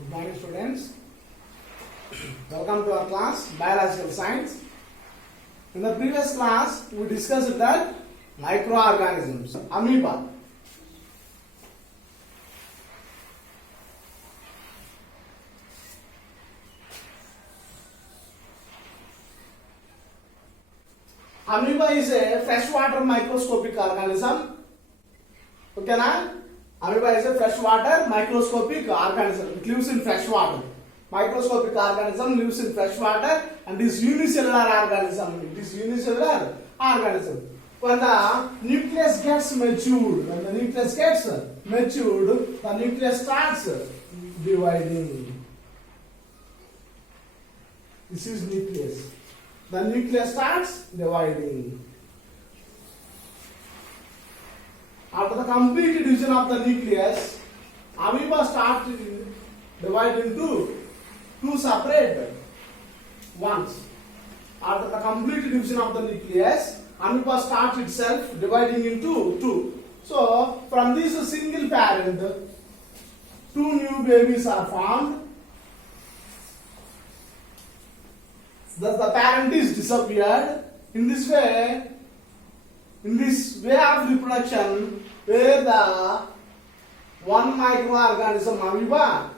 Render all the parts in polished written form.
Good morning, students. Welcome to our class, Biological Science. In the previous class, we discussed that microorganisms, amoeba. Amoeba is a freshwater microscopic organism. Okay, na? Amoeba is a freshwater microscopic organism. It lives in freshwater. Microscopic organism lives in freshwater and is unicellular organism. It is unicellular organism. When the nucleus gets matured, the nucleus starts dividing. This is nucleus. The nucleus starts dividing. After the complete division of the nucleus, amoeba starts divided into two separate ones. After the complete division of the nucleus, amoeba starts itself dividing into two. So, from this single parent, two new babies are formed. Thus, the parent is disappeared. In this way of reproduction, where the one microorganism amoeba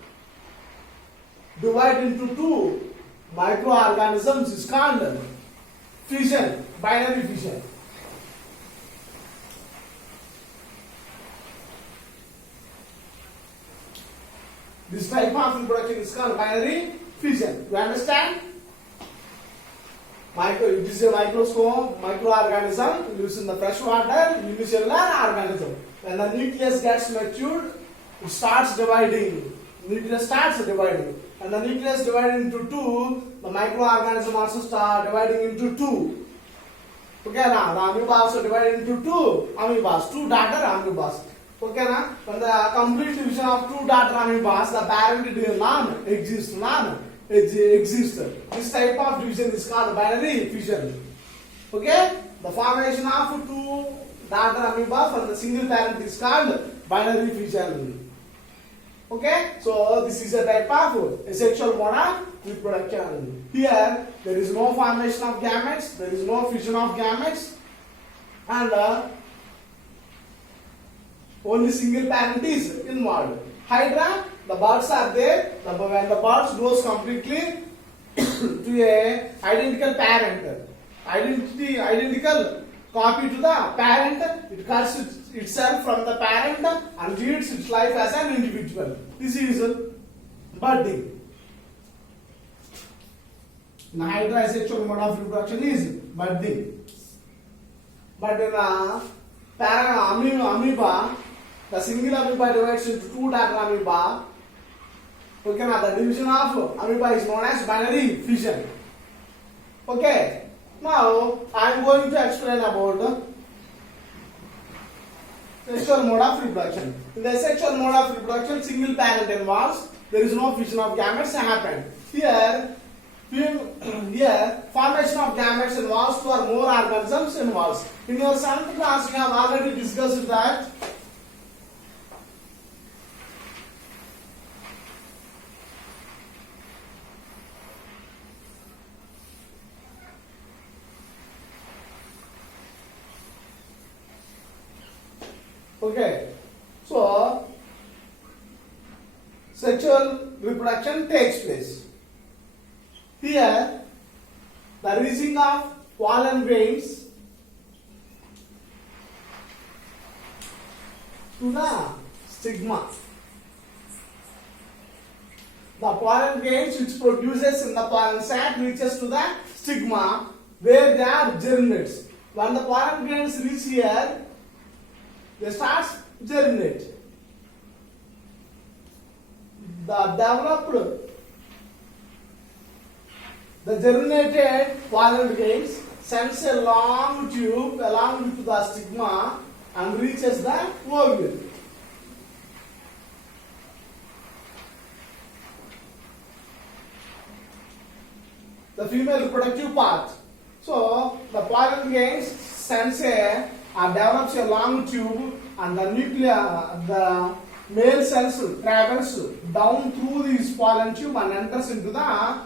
divide into two microorganisms is called fission, binary fission. This type of reproduction is called binary fission. You understand? It is a microorganism lives in the freshwater, unicellular organism. When the nucleus gets matured, it starts dividing. Nucleus starts dividing. And the nucleus divided into two, the microorganism also starts dividing into two. Okay, now the amoeba also divided into two amoebas, two daughter amoebas. Okay, now when the complete division of two daughter amoebas, the parent did not exist. This type of division is called binary fission. Okay, the formation of two daughter amoeba from the single parent is called binary fission. Okay, so this is a type of asexual mode of reproduction. Here, there is no formation of gametes, there is no fission of gametes, and only single parent is involved. Hydra, the birds are there. When the birds goes completely to a identical parent, identical copy to the parent, it cuts itself from the parent and leads its life as an individual. This is budding. In Hydra, asexual mode of reproduction is budding. But in amoeba, the single amoeba divides into two daughter amoeba. Okay, now the division of amoeba is known as binary fission. Okay, now I am going to explain about sexual mode of reproduction. In the sexual mode of reproduction, single parent involves. There is no fission of gametes happen. Here, formation of gametes involves, two or more organisms involves. In your 7th class, we have already discussed that. Okay, so sexual reproduction takes place. Here, the reaching of pollen grains to the stigma. The pollen grains which produces in the pollen sac reaches to the stigma where they are germinates. When the pollen grains reach here, they start germinate. The germinated pollen grains sends a long tube along with the stigma and reaches the ovule. The female reproductive part. So the pollen grains sends a develops a long tube and the male cells travels down through this pollen tube and enters into the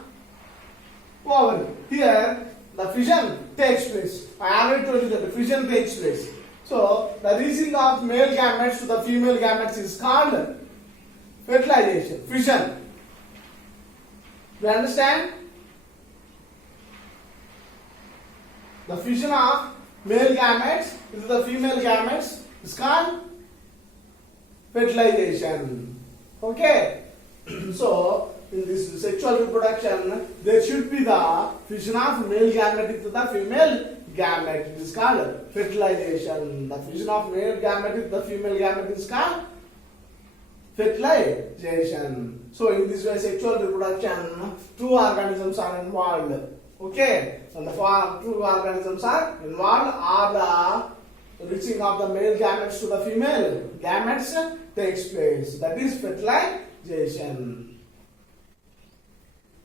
ovary. Here, the fission takes place. I already told you that the fission takes place. So, the reaching of male gametes to the female gametes is called fertilization, fission. Do you understand? The fission of male gametes with the female gametes is called fertilization. Okay? So, in this sexual reproduction, there should be the fission of male gamete with the female gamete. It is called fertilization. The fission of male gamete with the female gamete is called fertilization. So, in this way, sexual reproduction, two organisms are involved. Okay? And the two organisms are involved are the reaching of the male gametes to the female gametes takes place. That is fertilization.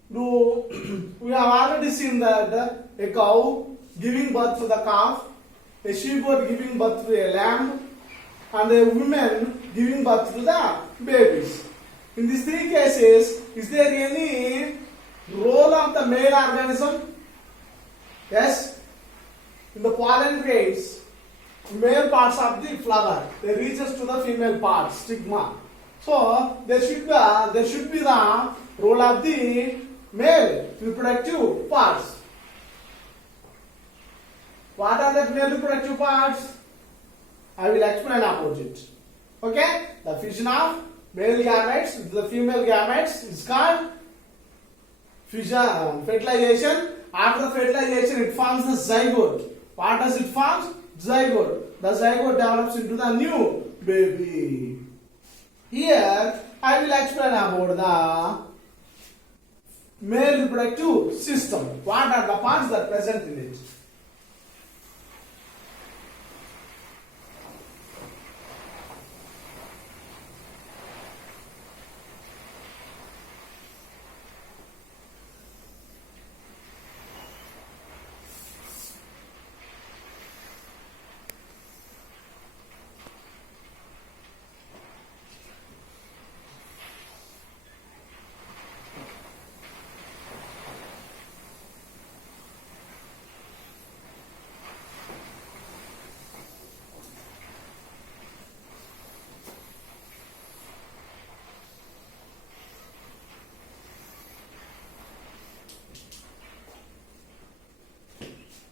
We have already seen that a cow giving birth to the calf, a sheep goat giving birth to a lamb, and a woman giving birth to the babies. In these three cases, is there any role of the male organism? Yes. In the pollen grains, male parts of the flower, they reaches to the female parts, stigma. So there should be the role of the male reproductive parts. What are the male reproductive parts? I will explain about it. Okay? The fission of male gametes with the female gametes is called fission, fertilization. After fertilization, it forms the zygote. What does it form? Zygote. The zygote develops into the new baby. Here, I will explain about the male reproductive system. What are the parts that are present in it?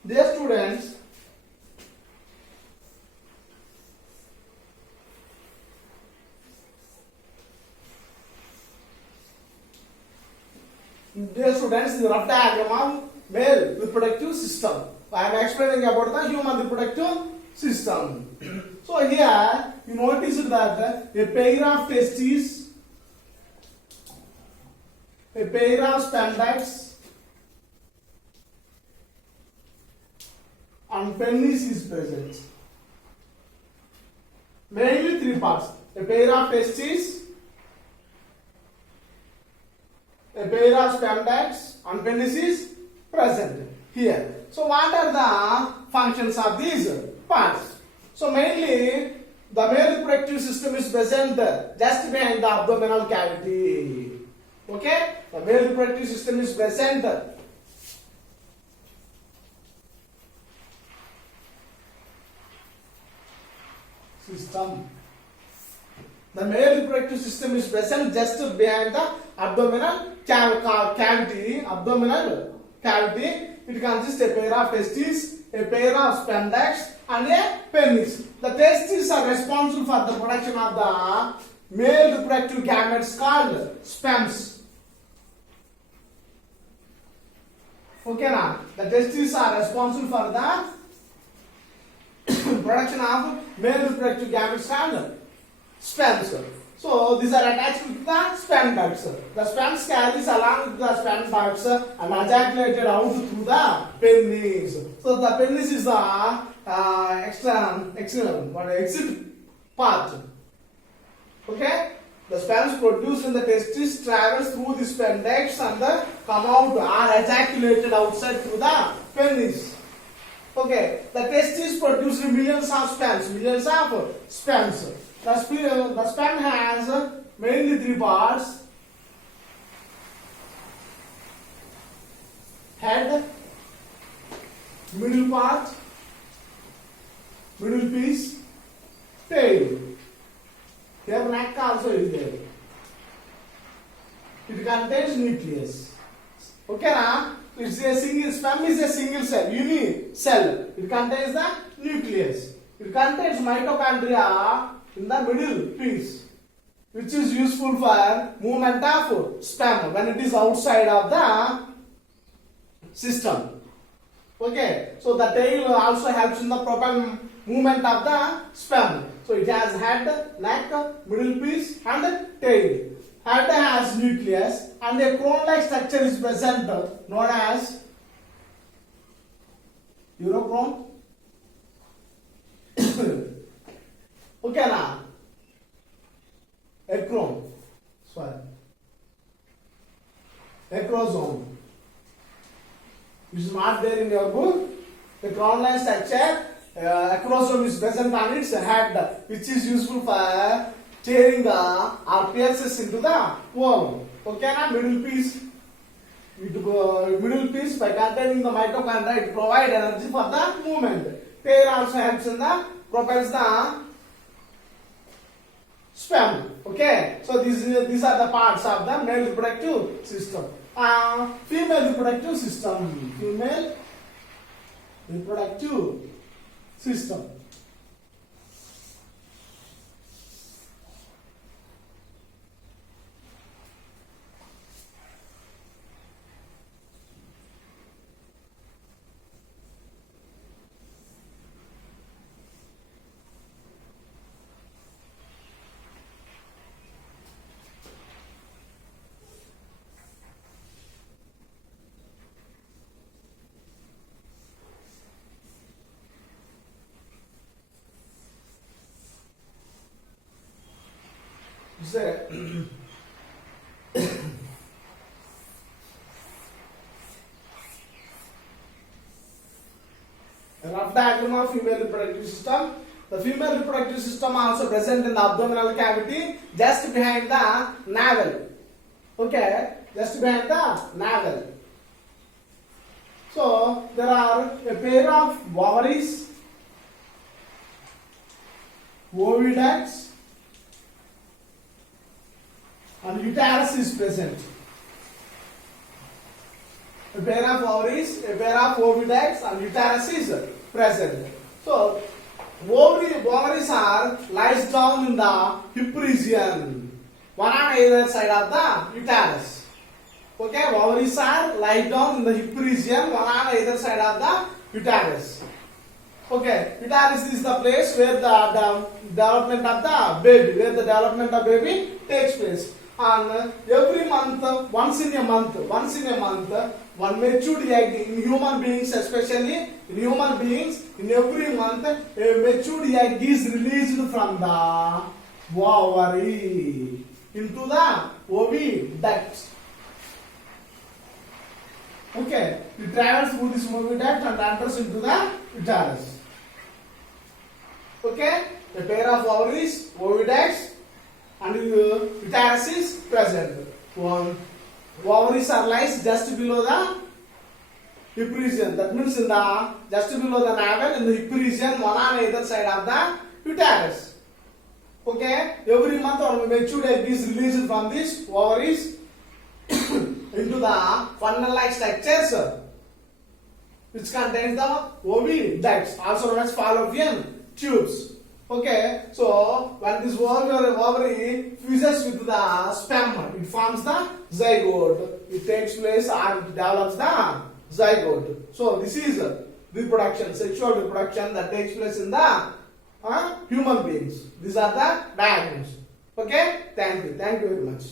Dear students, the rough diagram of male reproductive system. I am explaining about the human reproductive system. So here you notice that a pair of testes, a pair of spermatids, and penis is present. Mainly three parts. A pair of testes, a pair of spermatids, and penis is present here. So what are the functions of these parts? So mainly the male reproductive system is present just behind the abdominal cavity. Okay? The male reproductive system is present The male reproductive system is present just behind the abdominal cavity. Abdominal cavity. It consists of a pair of testes, a pair of spermatids, and a penis. The testes are responsible for the production of the male reproductive gametes called sperms. Okay, now the testes are responsible for the production of male reproductive gametes called sperms. So these are attached to the sperm ducts. The sperms carries along with the sperm ducts and ejaculated out through the penis. So the penis is the exit path. Okay? The sperms produced in the testis travels through the sperm ducts and come out or ejaculated outside through the penis. Okay, the testis produce millions of sperms. The sperm has mainly three parts: head, middle part, middle piece, tail. Here neck also is there. It contains nucleus. Okay, na? It's a single sperm is a single cell, cell. It contains the nucleus. It contains mitochondria in the middle piece, which is useful for movement of sperm when it is outside of the system. Okay, so the tail also helps in the proper movement of the sperm. So it has head, neck, middle piece, and tail. Head has nucleus and a cone-like structure is present known as urochrome. Okay, now acrosome. Which is not there in your book. The crown-like structure, acrosome is present on its head, which is useful for tearing the or pierces into the wall. Okay, na? Middle piece by containing the mitochondria, it provides energy for the movement. Tail also helps in the propels the sperm. Okay, so these are the parts of the male reproductive system. Female reproductive system. Female reproductive system. Say a rough diagram of female reproductive system. The female reproductive system also present in the abdominal cavity just behind the navel. Okay, just behind the navel. So there are a pair of ovaries, oviducts, and uterus is present. A pair of ovaries, a pair of oviducts, and uterus is present. So ovaries are lies down in the hip region, one on either side of the uterus. Okay, ovaries are lie down in the hip region, one on either side of the uterus. Okay, uterus is the place where the development of the baby, takes place. And every month, once in a month, one matured egg in human beings, especially in human beings, in every month, a matured egg is released from the ovary into the oviduct. Okay, it travels through this oviduct and enters into the uterus. Okay, a pair of ovaries, oviducts, and uterus is present. Ovaries are lies just below the hip region. That means in the just below the navel, in the hip region, one on either side of the uterus. Okay, every month or matured egg is released from this ovaries into the funnel-like structures, which contains the oviducts, also known as fallopian tubes. Okay, so when this ovary fuses with the sperm, it forms the zygote. It takes place and develops the zygote. So this is reproduction, sexual reproduction that takes place in the human beings. These are the diagrams. Okay, thank you very much.